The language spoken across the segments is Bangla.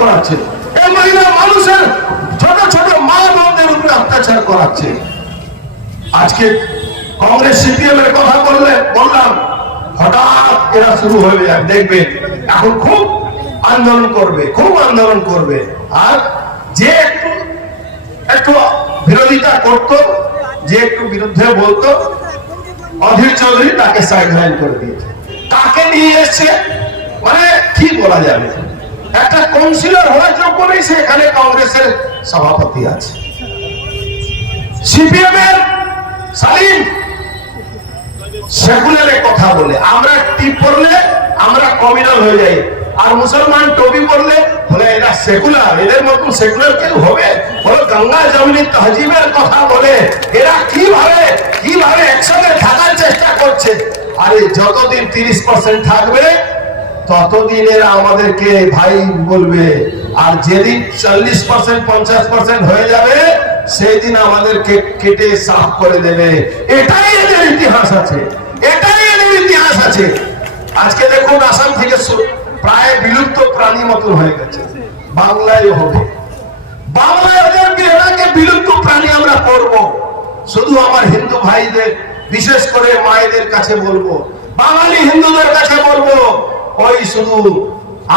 করাচ্ছে, এই মহিলা মানুষের ছোট ছোট মা বোনদের উপরে অত্যাচার করাচ্ছে। আজকে কংগ্রেস সিপিএম এর কথা বললাম, হঠাৎ এরা শুরু হয়ে যায়, দেখবেন এখন খুব আন্দোলন করবে। আর যে একটু বিরোধিতা করত, যে একটু বিরুদ্ধে বলতো, অধীর চৌধুরী তাকে সাইডলাইন করে দিয়েছে। তাকে নিয়ে এসছে, মানে কি বলা যাবে, একটা কাউন্সিলর হওয়ার যোগ্য নেই, সে এখানে কংগ্রেসের সভাপতি আছে। সিপিএম এর সালিম সেকুলারের কথা বলে, আমরা টিপ পড়লে আমরা কমিউনাল হয়ে যাই, আর মুসলমান টবি পড়লে বলে এরা সেকুলার, এদের মতন সেকুলার কেউ হবে? বলো গঙ্গা জমিনি তহজিবের কথা বলে, এরা কিভাবে একসঙ্গে থাকার চেষ্টা করছে। আরে যতদিন 30% থাকবে ততদিন এরা আমাদেরকে ভাই বলবে, আর যেদিন 40% 50% হয়ে যাবে সেই দিন আমাদেরকে কেটে সাফ করে দেবে। এটাই এদের ইতিহাস আছে। আজকে দেখুন আসাম থেকে প্রায় বিলুপ্ত প্রাণী মতো হয়ে গেছে, বাংলায় হবে, বাংলায় এটাকে বিলুপ্ত প্রাণী আমরা করব। শুধু আমার হিন্দু ভাইদের, বিশেষ করে মায়েদের কাছে বলবো, বাঙালি হিন্দুদের কাছে বলবো, ওই শুধু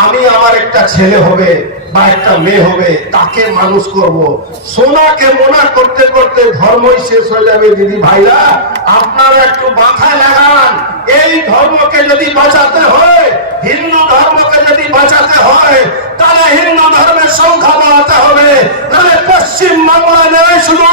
আমি আমার একটা ছেলে হবে বা একটা মেয়ে হবে তাকে মানুষ করব, সোনাকে মোনা করতে করতে ধর্মই শেষ হয়ে যাবে। দিদি ভাইরা, আপনারা একটু মাথায় লাগান, এই ধর্মকে যদি বাঁচাতে হয়, হিন্দু ধর্মকে যদি বাঁচাতে হয়, তাহলে হিন্দু ধর্মের সংখ্যা বাড়াতে হবে, তাহলে পশ্চিম বাংলা নয় শুধু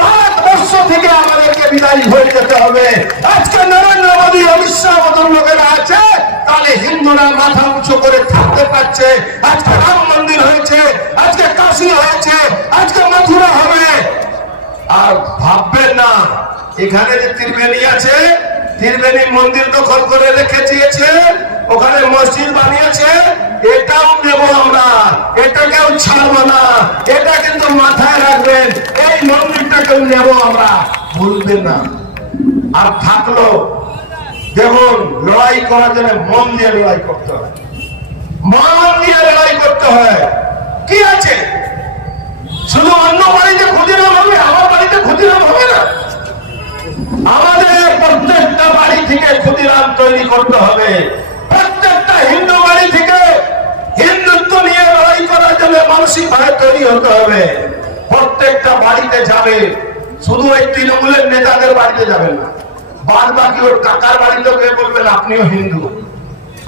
ভারতবর্ষ থেকে আমাদেরকে বিদায়ী হয়ে যেতে হবে। আজকে নরেন্দ্র মোদী, অমিত শাহ মতন লোকেরা আছে, তাহলে হিন্দুরা মাথা উঁচু করে থাকতে পারছে। আজকে রাম মন্দির হয়েছে, আজকে কাশী হয়েছে, আজকে মথুরা হবে। আর ভাববেন না এখানে যে ত্রিবেণী আছে, ত্রিবেণী মন্দির দখল করে রেখে দিয়েছে, ওখানে মসজিদ বানিয়েছে, এটাও নেব আমরা, এটাকেও ছাড়বো না, এটা কিন্তু মাথায় রাখবেন, এই মন্দিরটাকেও নেব আমরা, ভুলবেন না। আর থাকলো দেখুন, লড়াই করার জন্য মন দিয়ে লড়াই করতে হয়, কি আছে শুধু অন্য বাড়িতে ক্ষুদিরাম হবে, আমার বাড়িতে ক্ষুদিরাম হবে না। আমাদের প্রত্যেকটা বাড়ি থেকে ক্ষুদিরাম তৈরি করতে হবে, প্রত্যেকটা হিন্দু বাড়ি থেকে হিন্দুত্ব নিয়ে লড়াই করার জন্য মানসিক ভাবে তৈরি হতে হবে। প্রত্যেকটা বাড়িতে যাবে, শুধু এই তৃণমূলের নেতাদের বাড়িতে যাবেন না, বাদ বাকি ওর কাকার বাড়িতেও গিয়ে বলবেন আপনিও হিন্দু।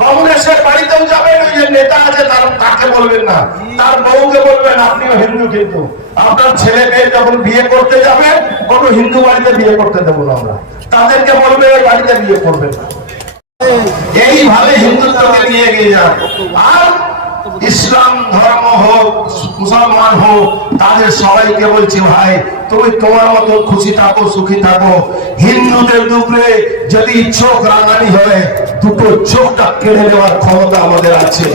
কংগ্রেসের বাড়িতেও যাবেন, ওই যে নেতা আছে তার তাকে বলবেন না, তার বউকে বলবেন আপনিও হিন্দু। কিন্তু আপনার ছেলে মেয়ে যখন বিয়ে করতে যাবে, কোনো হিন্দু বাড়িতে বিয়ে করতে দেবো না আমরা, তাদেরকে বলবে ওই বাড়িতে বিয়ে করবেন না। এইভাবে হিন্দুত্বকে নিয়ে এগিয়ে যান। আর ইসলাম ধর্ম হোক, মুসলমান হোক, তাদের সবাইকে বলছি ভাই, তুমি তোমার মতো খুশি থাকো, সুখী থাকো। হিন্দুদের দুপুরে যদি চোখ রাঙানি হয়, দুটো চোখটা কেড়ে নেওয়ার ক্ষমতা আমাদের আছে।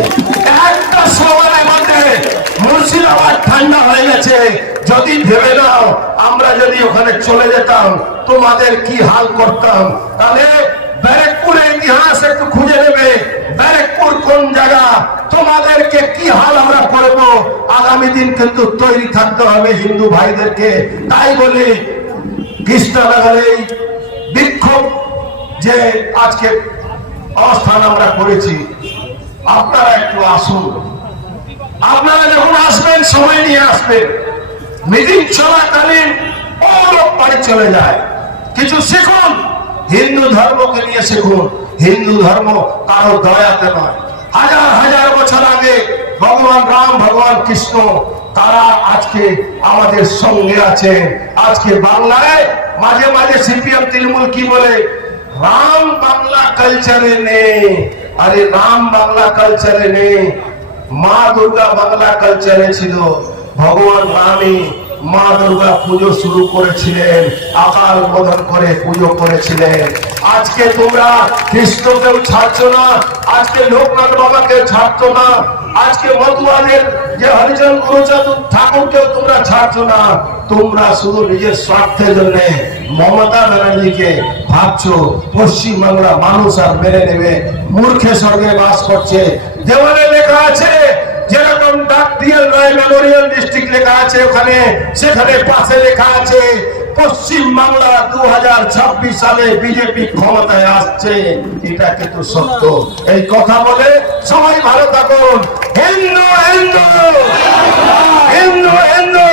একটা সময়ের মধ্যে মুর্শিদাবাদ ঠান্ডা হয়ে গেছে, যদি ভেবে নাও আমরা যদি ওখানে চলে যেতাম তোমাদের কি হাল করতাম। তাহলে ব্যারেকপুরের ইতিহাস একটু খুঁজে নেবে, ব্যারেকপুর কোন জায়গা, তোমাদেরকে কি হাল আমরা করব। আগামী দিন কিন্তু তৈরি থাকতে হবে হিন্দু ভাইদেরকে। তাই বলি কৃষ্ণনগরে এই বিক্ষোভ যে আজকে অবস্থান আমরা করেছি, আপনারা একটু আসুন। আপনারা যখন আসবেন সময় নিয়ে আসবেন, মিটিং চলাকালীন অনেক বাড়ি চলে যায়, কিছু শিখুন, হিন্দু ধর্মকে নিয়ে শিখুন। হিন্দু ধর্ম কারো দয়াতে নয়, হাজার হাজার বছর আগে ভগবান রাম, ভগবান কৃষ্ণ, তারা আজকে আমাদের সঙ্গে আছে। আজকে বাংলায় মাঝে মাঝে সিপিএম তৃণমূল কি বলে, রাম বাংলা কালচারে নেই। আরে রাম বাংলা কালচারে নেই, মা দুর্গা বাংলা কালচারে ছিল। ভগবান রামই মা দুর্গা পুজো শুরু করেছিলেন, আকাল বোধন করে পুজো করেছিলেন। আজকে তোমরা কৃষ্ণকেও ছাড়ছো না, আজকে লোকনাথ বাবাকে ছাড়ছো না, আজকে মতুয়াদের যে হরিজন গুরুচাঁদ ঠাকুরকেও তোমরা ছাড়ছো না। তোমরা শুধু নিজের স্বার্থের জন্য মমতা ব্যানার্জিকে ভাবছো পশ্চিম বাংলা মানুষ আর মেনে নেবে। মূর্খে স্বর্গে বাস করছে। দেওয়ালে লেখা আছে যেরকম ডাক কোথায় মেমোরিয়াল ডিস্ট্রিক্ট লেখা আছে ওখানে, সেখানে পাশে লেখা আছে পশ্চিম বাংলা 2026 সালে বিজেপি ক্ষমতায় আসছে। এটা কিন্তু সত্য। এই কথা বলে সবাই ভালো থাকুন। হিন্দু হিন্দু হিন্দু হিন্দু।